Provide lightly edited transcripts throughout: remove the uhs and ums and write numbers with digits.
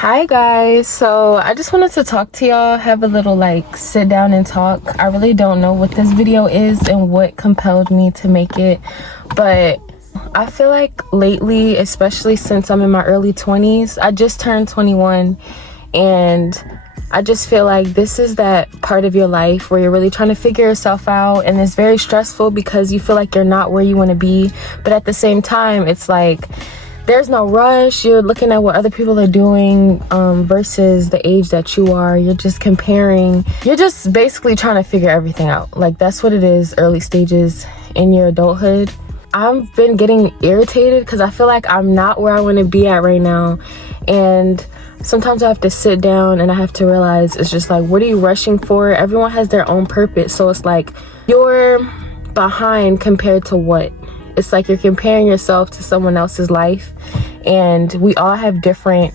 Hi guys, so I just wanted to talk to y'all, have a little like sit down and talk. I really don't know what this video is and what compelled me to make it, but I feel like lately, especially since I'm in my early 20s, I just turned 21, and I just feel like this is that part of your life where you're really trying to figure yourself out, and it's very stressful because you feel like you're not where you want to be, but at the same time it's like there's no rush. You're looking at what other people are doing versus the age that you are. You're just comparing. You're just basically trying to figure everything out. Like, that's what it is, early stages in your adulthood. I've been getting irritated because I feel like I'm not where I want to be at right now. And sometimes I have to sit down and I have to realize it's just like, what are you rushing for? Everyone has their own purpose. So it's like you're behind compared to what? It's like you're comparing yourself to someone else's life, and we all have different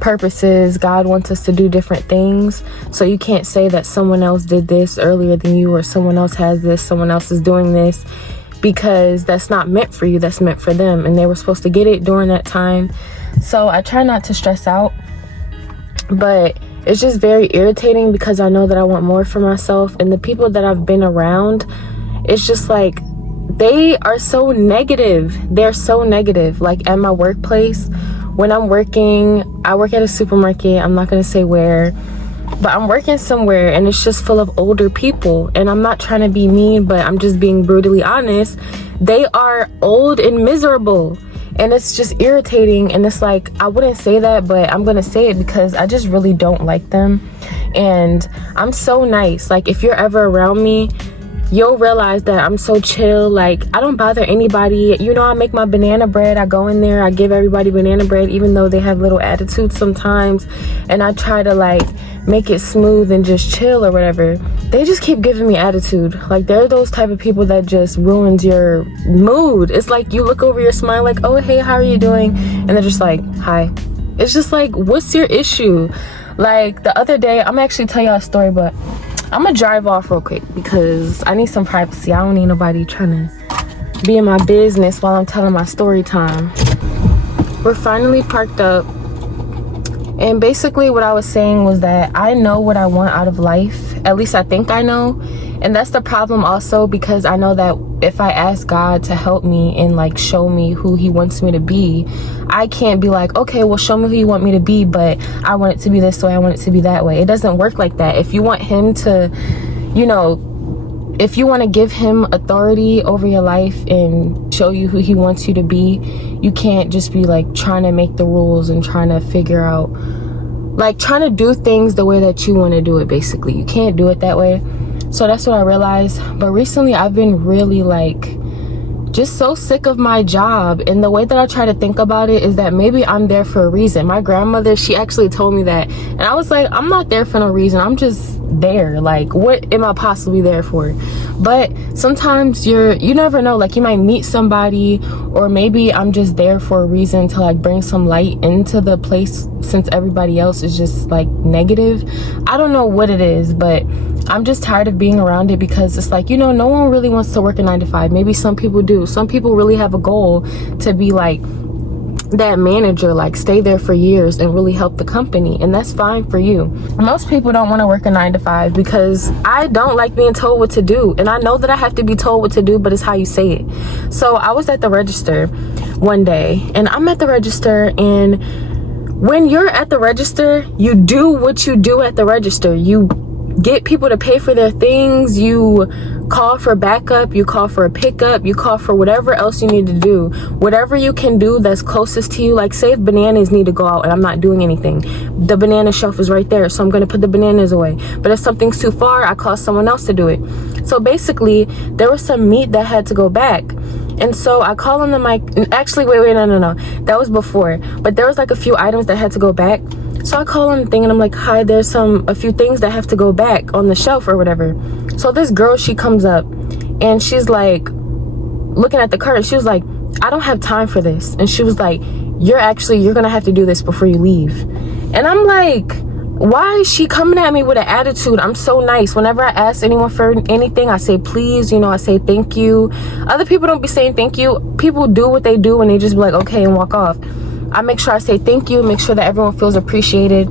purposes. God wants us to do different things, so you can't say that someone else did this earlier than you, or someone else has this, someone else is doing this, because that's not meant for you. That's meant for them, and they were supposed to get it during that time. So I try not to stress out, but it's just very irritating because I know that I want more for myself, and the people that I've been around, it's just like they are so negative. They're so negative. Like at my workplace, when I'm working, I work at a supermarket. I'm not going to say where, but I'm working somewhere and it's just full of older people. And I'm not trying to be mean, but I'm just being brutally honest. They are old and miserable. And it's just irritating. And it's like, I wouldn't say that, but I'm going to say it because I just really don't like them. And I'm so nice. Like, if you're ever around me, you'll realize that I'm so chill. Like, I don't bother anybody. You know, I make my banana bread. I go in there, I give everybody banana bread, even though they have little attitudes sometimes. And I try to like make it smooth and just chill or whatever. They just keep giving me attitude. Like, they're those type of people that just ruins your mood. It's like you look over your smile like, oh, hey, how are you doing? And they're just like, hi. It's just like, what's your issue? Like, the other day, I'm actually tell y'all a story, but I'm gonna drive off real quick because I need some privacy. I don't need nobody trying to be in my business while I'm telling my story time. We're finally parked up, and basically what I was saying was that I know what I want out of life. At least I think I know. And that's the problem also, because I know that if I ask God to help me and like show me who he wants me to be, I can't be like, okay, well, show me who you want me to be, but I want it to be this way, I want it to be that way. It doesn't work like that. If you want him to, you know, if you want to give him authority over your life and show you who he wants you to be, you can't just be like trying to make the rules and trying to figure out, like trying to do things the way that you want to do it. Basically, you can't do it that way. So that's what I realized. But recently I've been really like just so sick of my job, and the way that I try to think about it is that maybe I'm there for a reason. My grandmother, she actually told me that, and I was like, I'm not there for no reason. I'm just there. Like, what am I possibly there for? But sometimes you never know. Like, you might meet somebody, or maybe I'm just there for a reason to like bring some light into the place, since everybody else is just like negative. I don't know what it is, but I'm just tired of being around it, because it's like, you know, no one really wants to work a 9-to-5. Maybe some people do. Some people really have a goal to be like that manager, like stay there for years and really help the company, and that's fine for you. Most people don't want to work a 9-to-5 because I don't like being told what to do, and I know that I have to be told what to do, but it's how you say it. So I was at the register one day, and I'm at the register, and when you're at the register, you do what you do at the register. You get people to pay for their things, you call for backup, you call for a pickup, you call for whatever else you need to do. Whatever you can do that's closest to you. Like, say if bananas need to go out and I'm not doing anything, the banana shelf is right there, so I'm gonna put the bananas away. But if something's too far, I call someone else to do it. So basically, there was some meat that had to go back. And so I call on the mic. Actually, wait, no. That was before. But there was like a few items that had to go back. So I call on the thing and I'm like, hi, there's a few things that have to go back on the shelf or whatever. So this girl, she comes up and she's like looking at the cart. She was like, I don't have time for this. And she was like, you're gonna have to do this before you leave. And I'm like, why is she coming at me with an attitude? I'm so nice. Whenever I ask anyone for anything, I say please, you know, I say thank you. Other people don't be saying thank you. People do what they do and they just be like, okay, and walk off. I make sure I say thank you, make sure that everyone feels appreciated.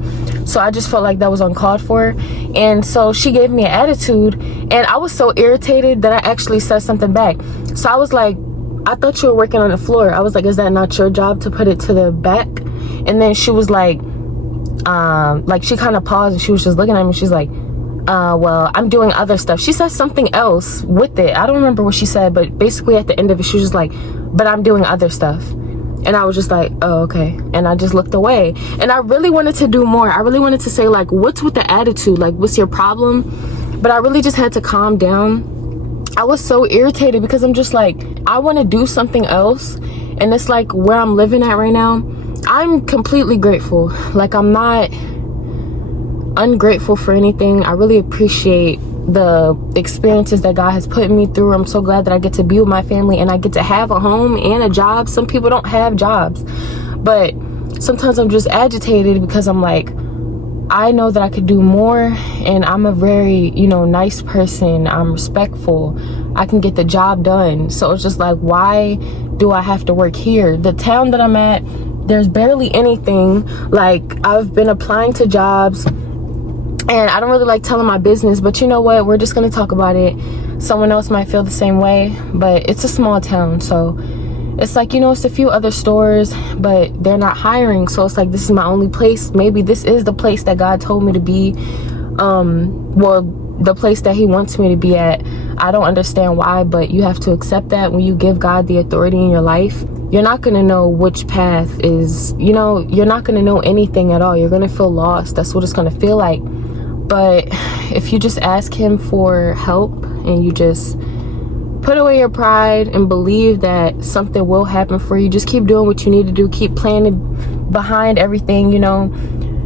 So I just felt like that was uncalled for. And so she gave me an attitude, and I was so irritated that I actually said something back. So I was like, I thought you were working on the floor. I was like, is that not your job to put it to the back? And then she was like she kind of paused and she was just looking at me. She's like, well, I'm doing other stuff. She said something else with it. I don't remember what she said, but basically at the end of it, she was just like, but I'm doing other stuff. And I was just like, oh, okay. And I just looked away. And I really wanted to do more. I really wanted to say, like, what's with the attitude? Like, what's your problem? But I really just had to calm down. I was so irritated because I'm just like, I want to do something else. And it's like where I'm living at right now, I'm completely grateful. Like, I'm not ungrateful for anything. I really appreciate the experiences that God has put me through. I'm so glad that I get to be with my family and I get to have a home and a job. Some people don't have jobs, but sometimes I'm just agitated because I'm like, I know that I could do more, and I'm a very, nice person. I'm respectful. I can get the job done. So it's just like, why do I have to work here? The town that I'm at, there's barely anything. Like, I've been applying to jobs, and I don't really like telling my business, but you know what? We're just going to talk about it. Someone else might feel the same way, but it's a small town. So it's like, it's a few other stores, but they're not hiring. So it's like, this is my only place. Maybe this is the place that God told me to be. The place that he wants me to be at. I don't understand why, but you have to accept that when you give God the authority in your life. You're not going to know which path is, you're not going to know anything at all. You're going to feel lost. That's what it's going to feel like. But if you just ask him for help and you just put away your pride and believe that something will happen for you, just keep doing what you need to do. Keep planning behind everything,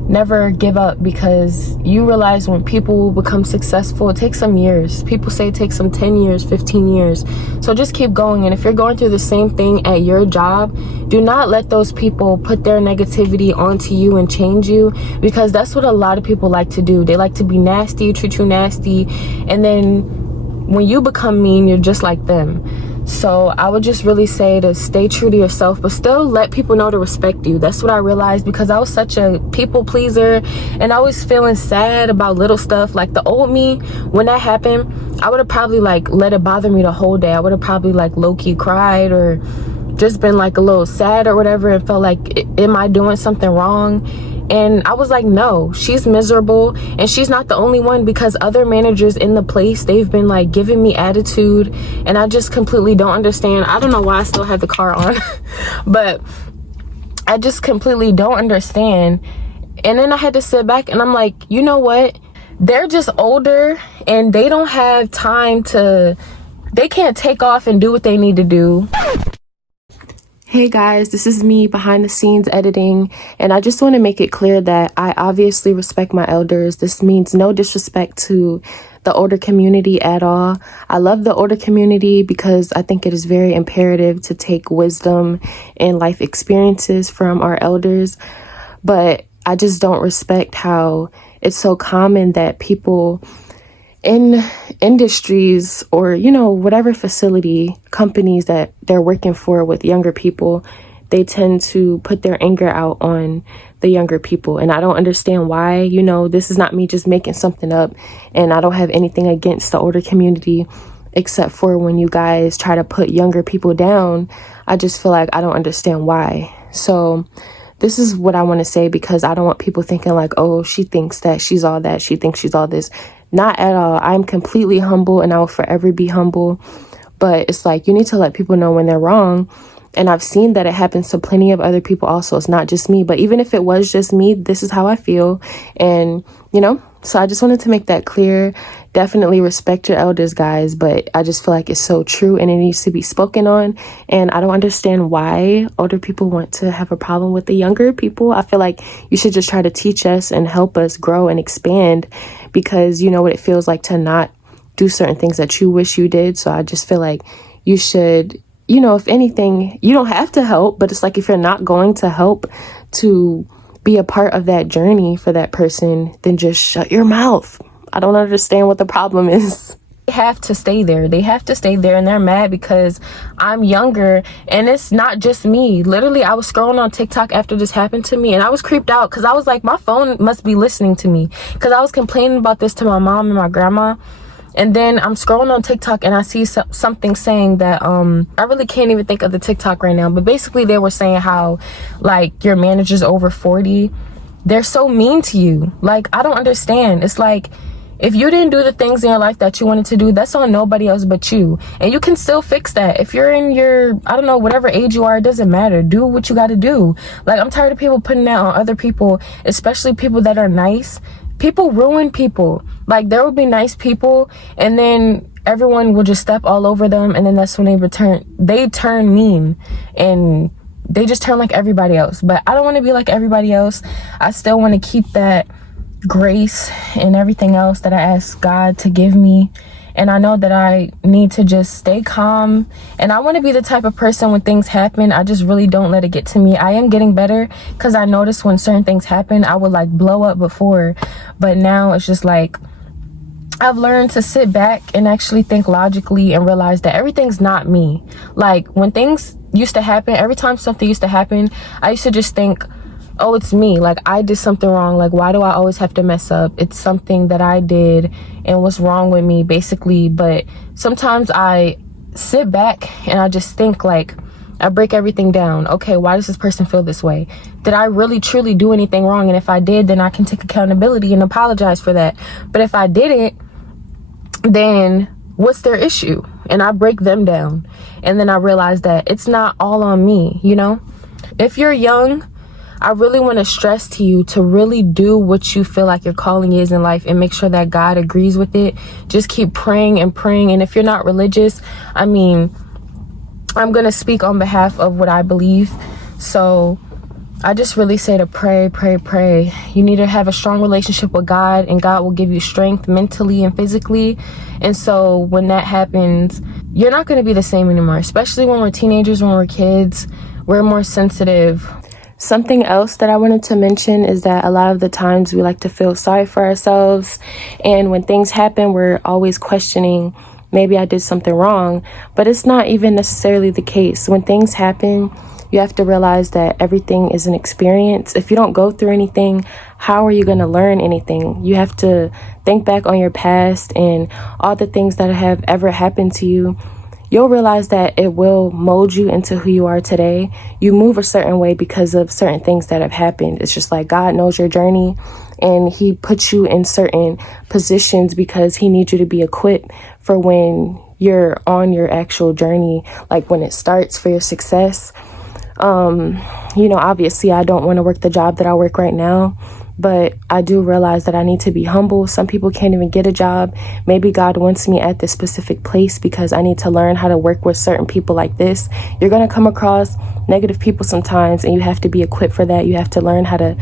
never give up, because you realize when people become successful, it takes some years. People say it takes them 10 years, 15 years. So just keep going. And if you're going through the same thing at your job, do not let those people put their negativity onto you and change you, because that's what a lot of people like to do. They like to be nasty, treat you nasty, and then when you become mean, you're just like them. So I would just really say to stay true to yourself, but still let people know to respect you. That's what I realized, because I was such a people pleaser and I was feeling sad about little stuff. Like the old me, when that happened, I would have probably let it bother me the whole day. I would have probably low-key cried or just been a little sad or whatever, and felt like, am I doing something wrong? And I was like, no, she's miserable, and she's not the only one, because other managers in the place, they've been giving me attitude, and I just completely don't understand. I don't know why I still have the car on, but I just completely don't understand. And then I had to sit back and I'm like, you know what? They're just older and they don't have time they can't take off and do what they need to do. Hey guys, this is me behind the scenes editing, and I just want to make it clear that I obviously respect my elders. This means no disrespect to the older community at all. I love the older community because I think it is very imperative to take wisdom and life experiences from our elders, but I just don't respect how it's so common that people in industries or, whatever facility, companies that they're working for with younger people, they tend to put their anger out on the younger people. And I don't understand why. This is not me just making something up, and I don't have anything against the older community, except for when you guys try to put younger people down. I just feel like I don't understand why. So this is what I want to say, because I don't want people thinking oh, she thinks that she's all that, she thinks she's all this. Not at all. I'm completely humble, and I will forever be humble. But it's you need to let people know when they're wrong. And I've seen that it happens to plenty of other people also. It's not just me. But even if it was just me, this is how I feel. And, so I just wanted to make that clear. Definitely respect your elders, guys. But I just feel like it's so true and it needs to be spoken on. And I don't understand why older people want to have a problem with the younger people. I feel like you should just try to teach us and help us grow and expand, because you know what it feels like to not do certain things that you wish you did. So I just feel like you should, if anything, you don't have to help, but it's if you're not going to help to be a part of that journey for that person, then just shut your mouth. I don't understand what the problem is. have to stay there. They have to stay there, and they're mad because I'm younger. And it's not just me. Literally, I was scrolling on TikTok after this happened to me, and I was creeped out because I was like, my phone must be listening to me, because I was complaining about this to my mom and my grandma. And then I'm scrolling on TikTok and I see something saying that I really can't even think of the TikTok right now, but basically they were saying how like your manager's over 40, they're so mean to you. Like, I don't understand. It's like, if you didn't do the things in your life that you wanted to do, that's on nobody else but you. And you can still fix that. If you're in your, I don't know, whatever age you are, it doesn't matter. Do what you got to do. Like, I'm tired of people putting that on other people, especially people that are nice. People ruin people. Like, there will be nice people, and then everyone will just step all over them, and then that's when they turn mean, and they just turn like everybody else. But I don't want to be like everybody else. I still want to keep that grace and everything else that I ask God to give me. And I know that I need to just stay calm. And I want to be the type of person, when things happen, I just really don't let it get to me. I am getting better, because I noticed when certain things happen, I would like blow up before. But now it's just like, I've learned to sit back and actually think logically and realize that everything's not me. Like, when things used to happen, every time something used to happen, I used to just think, oh, it's me. Like, I did something wrong. Like, why do I always have to mess up? It's something that I did, and what's wrong with me, basically. But sometimes I sit back and I just think, like, I break everything down. Okay, why does this person feel this way? Did I really truly do anything wrong? And if I did, then I can take accountability and apologize for that. But if I didn't, then what's their issue? And I break them down. And then I realize that it's not all on me, you know? If you're young, I really want to stress to you to really do what you feel like your calling is in life, and make sure that God agrees with it. Just keep praying and praying. And if you're not religious, I mean, I'm going to speak on behalf of what I believe. So I just really say to pray, pray, pray. You need to have a strong relationship with God, and God will give you strength mentally and physically. And so when that happens, you're not going to be the same anymore, especially when we're teenagers, when we're kids, we're more sensitive. Something else that I wanted to mention is that a lot of the times we like to feel sorry for ourselves. And when things happen, we're always questioning, maybe I did something wrong. But it's not even necessarily the case. When things happen, you have to realize that everything is an experience. If you don't go through anything, how are you going to learn anything? You have to think back on your past and all the things that have ever happened to you. You'll realize that it will mold you into who you are today. You move a certain way because of certain things that have happened. It's just like God knows your journey, and he puts you in certain positions because he needs you to be equipped for when you're on your actual journey, like when it starts for your success. Obviously I don't want to work the job that I work right now, but I do realize that I need to be humble. Some people can't even get a job. Maybe God wants me at this specific place because I need to learn how to work with certain people like this. You're going to come across negative people sometimes, and you have to be equipped for that. You have to learn how to,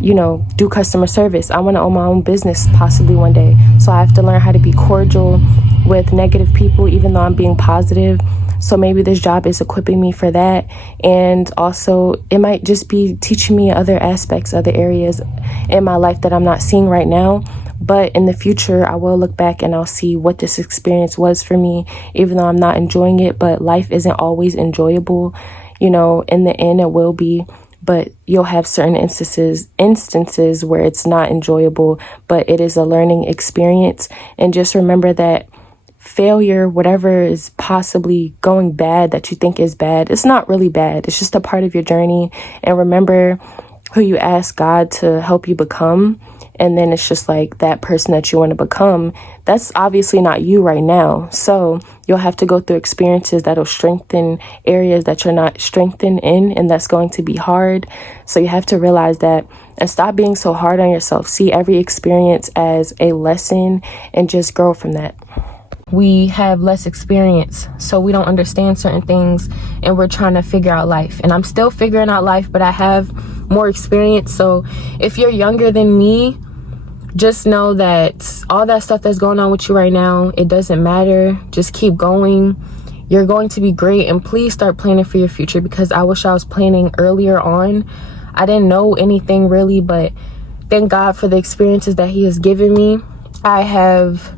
do customer service. I want to own my own business possibly one day. So I have to learn how to be cordial with negative people, even though I'm being positive. So maybe this job is equipping me for that. And also it might just be teaching me other aspects, other areas in my life that I'm not seeing right now. But in the future, I will look back and I'll see what this experience was for me, even though I'm not enjoying it. But life isn't always enjoyable. In the end, it will be. But you'll have certain instances where it's not enjoyable, but it is a learning experience. And just remember that failure, whatever is possibly going bad that you think is bad, it's not really bad. It's just a part of your journey. And remember who you ask God to help you become. And then it's just like that person that you want to become. That's obviously not you right now. So you'll have to go through experiences that'll strengthen areas that you're not strengthened in. And that's going to be hard. So you have to realize that and stop being so hard on yourself. See every experience as a lesson and just grow from that. We have less experience, so we don't understand certain things, and we're trying to figure out life. And I'm still figuring out life, but I have more experience. So if you're younger than me, just know that all that stuff that's going on with you right now, it doesn't matter. Just keep going. You're going to be great, and please start planning for your future, because I wish I was planning earlier on. I didn't know anything really, but thank God for the experiences that he has given me. I have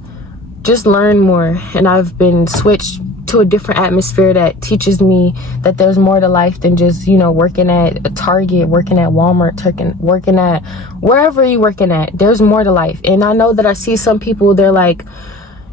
just learn more, and I've been switched to a different atmosphere that teaches me that there's more to life than just, you know, working at a Target, working at Walmart, working at wherever you're working at. There's more to life. And I know that I see some people, they're like,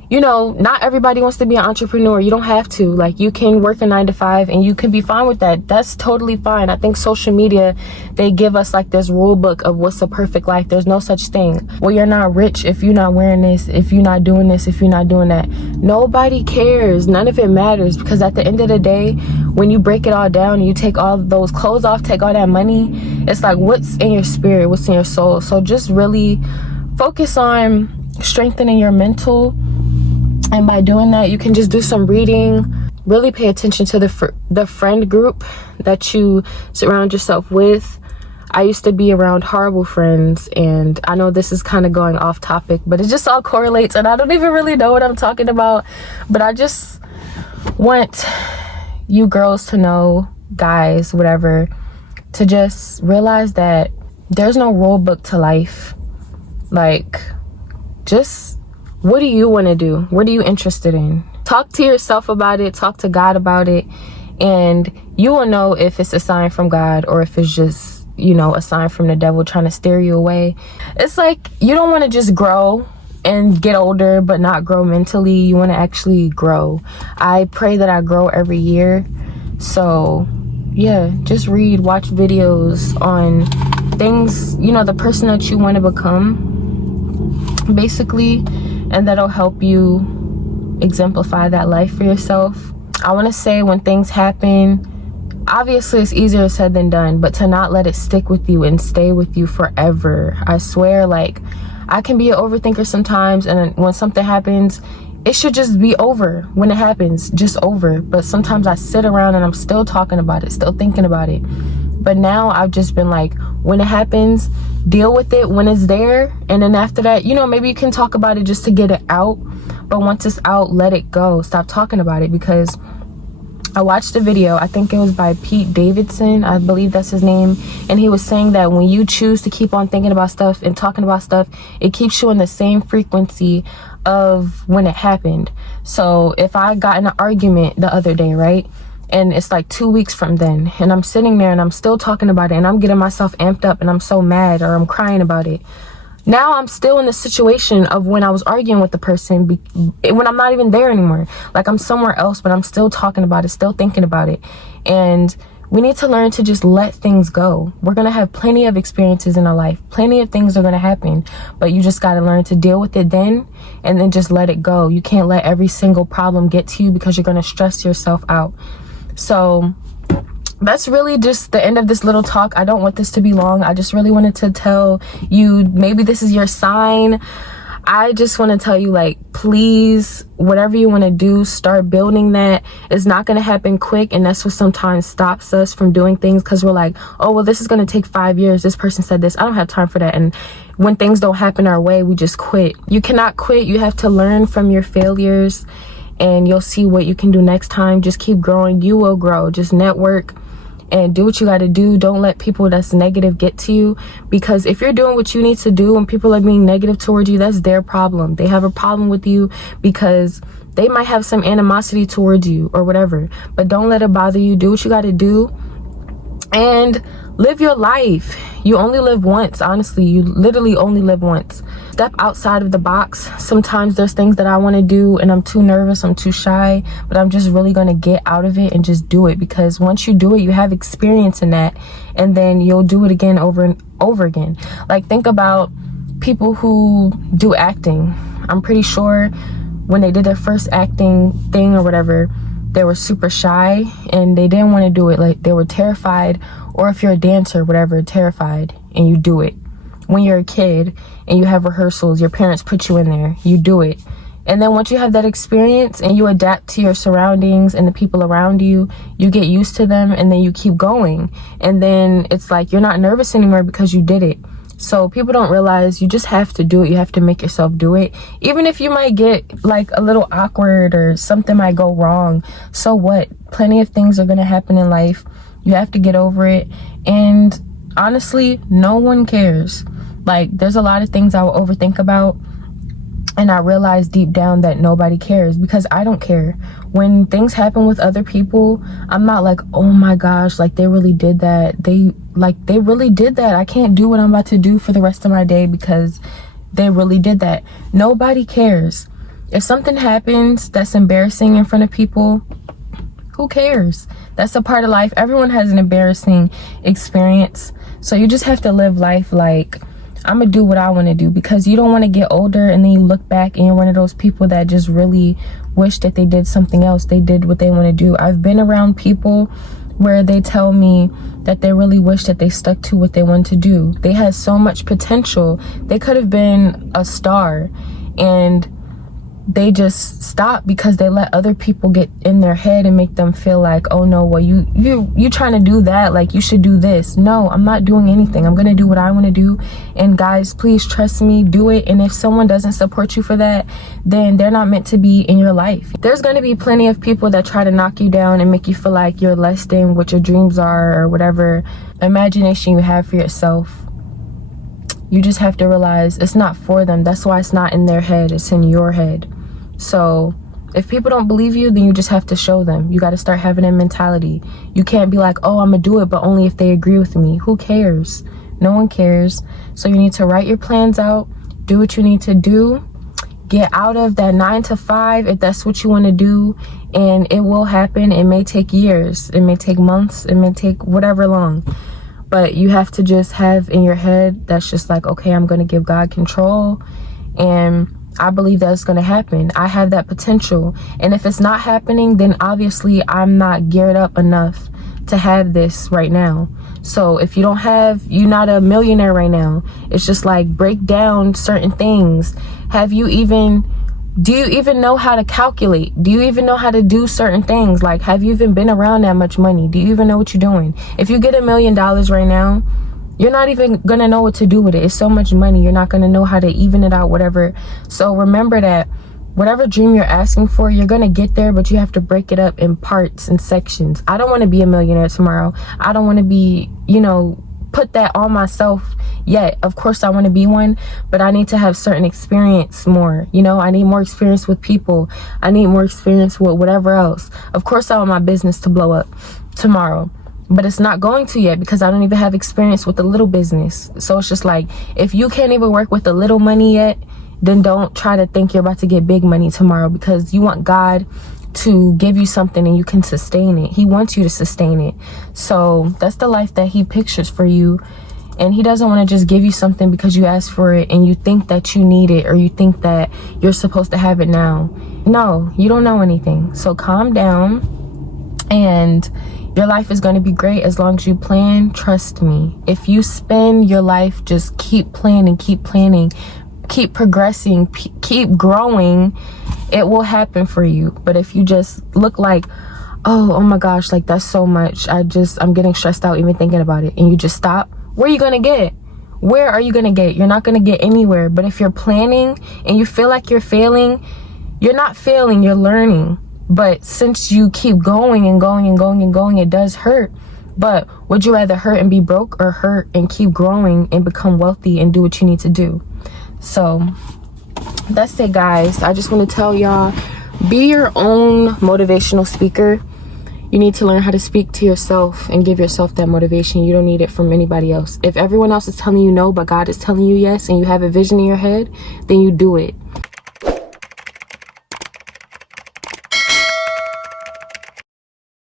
you know, not everybody wants to be an entrepreneur. You don't have to. Like, you can work a 9-to-5 and you can be fine with that. That's totally fine. I think social media, they give us like this rule book of what's a perfect life. There's no such thing. Well, you're not rich if you're not wearing this, if you're not doing this, if you're not doing that. Nobody cares. None of it matters, because at the end of the day, when you break it all down and you take all those clothes off, take all that money, it's like, what's in your spirit? What's in your soul? So just really focus on strengthening your mental. And by doing that, you can just do some reading, really pay attention to the friend group that you surround yourself with. I used to be around horrible friends, and I know this is kind of going off topic, but it just all correlates, and I don't even really know what I'm talking about. But I just want you girls to know, guys, whatever, to just realize that there's no rule book to life. Like, just, what do you want to do? What are you interested in? Talk to yourself about it. Talk to God about it. And you will know if it's a sign from God or if it's just, you know, a sign from the devil trying to steer you away. It's like, you don't want to just grow and get older but not grow mentally. You want to actually grow. I pray that I grow every year. So yeah, just read, watch videos on things, you know, the person that you want to become, basically. And that'll help you exemplify that life for yourself. I want to say, when things happen, obviously it's easier said than done, but to not let it stick with you and stay with you forever. I swear, like, I can be an overthinker sometimes, and when something happens, it should just be over. When it happens, just over. But sometimes I sit around and I'm still talking about it, still thinking about it. But now I've just been like, when it happens, deal with it when it's there. And then after that, you know, maybe you can talk about it just to get it out. But once it's out, let it go. Stop talking about it. Because I watched a video, I think it was by Pete Davidson, I believe that's his name. And he was saying that when you choose to keep on thinking about stuff and talking about stuff, it keeps you in the same frequency of when it happened. So if I got in an argument the other day, right? And it's like 2 weeks from then, and I'm sitting there and I'm still talking about it, and I'm getting myself amped up and I'm so mad, or I'm crying about it. Now I'm still in the situation of when I was arguing with the person, when I'm not even there anymore. Like, I'm somewhere else, but I'm still talking about it, still thinking about it. And we need to learn to just let things go. We're going to have plenty of experiences in our life. Plenty of things are going to happen, but you just got to learn to deal with it then, and then just let it go. You can't let every single problem get to you, because you're going to stress yourself out. So that's really just the end of this little talk. I don't want this to be long. I just really wanted to tell you, maybe this is your sign. I just want to tell you, like, please, whatever you want to do, start building that. It's not going to happen quick, and that's what sometimes stops us from doing things, because we're like, oh, well, this is going to take 5 years. This person said this. I don't have time for that. And when things don't happen our way, we just quit. You cannot quit. You have to learn from your failures, and you'll see what you can do next time. Just keep growing. You will grow. Just network and do what you got to do. Don't let people that's negative get to you, because if you're doing what you need to do and people are being negative towards you, that's their problem. They have a problem with you because they might have some animosity towards you or whatever, but don't let it bother you. Do what you got to do and live your life. You only live once. Honestly, you literally only live once. Step outside of the box. Sometimes there's things that I want to do and I'm too nervous, I'm too shy, but I'm just really going to get out of it and just do it, because once you do it, you have experience in that, and then you'll do it again over and over again. Like, think about people who do acting. I'm pretty sure when they did their first acting thing or whatever, they were super shy and they didn't want to do it. Like, they were terrified. Or if you're a dancer, whatever, terrified, and you do it. When you're a kid and you have rehearsals, your parents put you in there, you do it. And then once you have that experience and you adapt to your surroundings and the people around you, you get used to them, and then you keep going. And then it's like you're not nervous anymore because you did it. So people don't realize you just have to do it. You have to make yourself do it. Even if you might get like a little awkward or something might go wrong, so what? Plenty of things are going to happen in life. You have to get over it. And honestly, no one cares. Like, there's a lot of things I will overthink about. And I realized deep down that nobody cares, because I don't care. When things happen with other people, I'm not like, oh my gosh, like they really did that. They really did that. I can't do what I'm about to do for the rest of my day because they really did that. Nobody cares. If something happens that's embarrassing in front of people, who cares? That's a part of life. Everyone has an embarrassing experience. So you just have to live life like, I'm gonna do what I want to do, because you don't want to get older and then you look back and you're one of those people that just really wish that they did something else. They did what they want to do. I've been around people where they tell me that they really wish that they stuck to what they want to do. They had so much potential. They could have been a star, and they just stop because they let other people get in their head and make them feel like, oh no, well you trying to do that, like you should do this. No, I'm not doing anything. I'm gonna do what I want to do. And guys, please trust me, do it. And if someone doesn't support you for that, then they're not meant to be in your life. There's gonna be plenty of people that try to knock you down and make you feel like you're less than what your dreams are, or whatever imagination you have for yourself. You just have to realize it's not for them. That's why it's not in their head, it's in your head. So if people don't believe you, then you just have to show them. You got to start having that mentality. You can't be like, oh, I'm gonna do it, but only if they agree with me. Who cares? No one cares. So you need to write your plans out, do what you need to do, get out of that 9 to 5 if that's what you want to do, and it will happen. It may take years, it may take months, it may take whatever long, but you have to just have in your head that's just like, okay, I'm gonna give God control, and I believe that's going to happen. I have that potential. And if it's not happening, then obviously I'm not geared up enough to have this right now. So if you're not a millionaire right now. It's just like, break down certain things. Do you even know how to calculate? Do you even know how to do certain things? Like, have you even been around that much money? Do you even know what you're doing? If you get $1 million right now, you're not even gonna know what to do with it. It's so much money. You're not gonna know how to even it out, whatever. So remember that whatever dream you're asking for, you're gonna get there, but you have to break it up in parts and sections. I don't want to be a millionaire tomorrow. I don't want to be, put that on myself yet. Of course I want to be one, but I need to have certain experience more. I need more experience with people. I need more experience with whatever else. Of course I want my business to blow up tomorrow, but it's not going to yet because I don't even have experience with the little business. So it's just like, if you can't even work with the little money yet, then don't try to think you're about to get big money tomorrow, because you want God to give you something and you can sustain it. He wants you to sustain it. So that's the life that he pictures for you. And he doesn't want to just give you something because you asked for it and you think that you need it, or you think that you're supposed to have it now. No, you don't know anything. So calm down, and your life is going to be great as long as you plan. Trust me. If you spend your life just keep planning, keep progressing, keep growing, it will happen for you. But if you just look like, oh my gosh, like that's so much, I'm getting stressed out even thinking about it, and you just stop, where are you going to get? Where are you going to get? You're not going to get anywhere. But if you're planning and you feel like you're failing, you're not failing, you're learning. But since you keep going and going and going and going, it does hurt. But would you rather hurt and be broke, or hurt and keep growing and become wealthy and do what you need to do? So that's it, guys. I just want to tell y'all, be your own motivational speaker. You need to learn how to speak to yourself and give yourself that motivation. You don't need it from anybody else. If everyone else is telling you no, but God is telling you yes, and you have a vision in your head, then you do it.